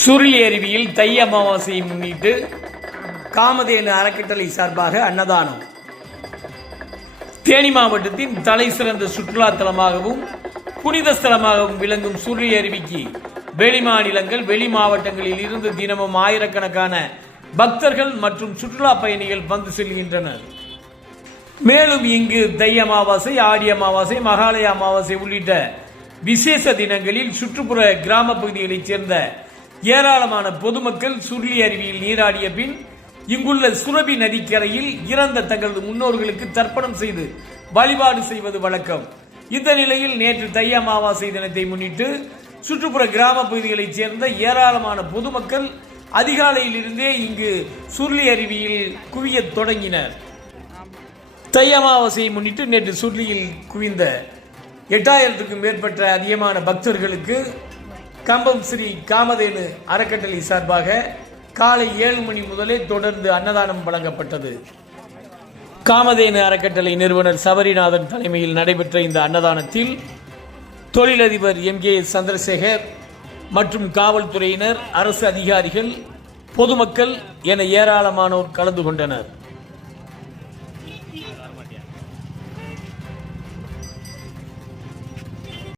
சுருளி அருவியில் தை அமாவாசையை முன்னிட்டு காமதேனு அறக்கட்டளை சார்பாக அன்னதானம். தேனி மாவட்டத்தின் தலை சிறந்த சுற்றுலா தலமாகவும் புனித ஸ்தலமாகவும் விளங்கும் சுருளி அருவிக்கு வெளி மாநிலங்கள் வெளி மாவட்டங்களில் இருந்து தினமும் ஆயிரக்கணக்கான பக்தர்கள் மற்றும் சுற்றுலா பயணிகள் வந்து செல்கின்றனர். மேலும் இங்கு தை அமாவாசை, ஆடி அமாவாசை, மகாலய அமாவாசை உள்ளிட்ட விசேஷ தினங்களில் சுற்றுப்புற கிராம பகுதிகளைச் சேர்ந்த ஏராளமான பொதுமக்கள் சுருளி அருவியில் நீராடிய பின் இங்குள்ள சுரபி நதிக்கரையில் இறந்த தங்களது முன்னோர்களுக்கு தர்ப்பணம் செய்து வழிபாடு செய்வது வழக்கம். இந்த நிலையில் நேற்று தை அமாவாசை தினத்தை முன்னிட்டு சுற்றுப்புற கிராம பகுதிகளைச் சேர்ந்த ஏராளமான பொதுமக்கள் அதிகாலையில் இருந்தே இங்கு சுருளி அருவியில் குவிய தொடங்கினர். தை அமாவாசையை முன்னிட்டு நேற்று சுருளியில் குவிந்த 8000க்கும் மேற்பட்ட அதிகமான பக்தர்களுக்கு கம்பம் ஸ்ரீ காமதேனு அறக்கட்டளை சார்பாக காலை 7 மணி முதலே தொடர்ந்து அன்னதானம் வழங்கப்பட்டது. காமதேனு அறக்கட்டளை நிறுவனர் சபரிநாதன் தலைமையில் நடைபெற்ற இந்த அன்னதானத்தில் தொழிலதிபர் MK சந்திரசேகர் மற்றும் காவல்துறையினர், அரசு அதிகாரிகள், பொதுமக்கள் என ஏராளமானோர் கலந்து கொண்டனர்.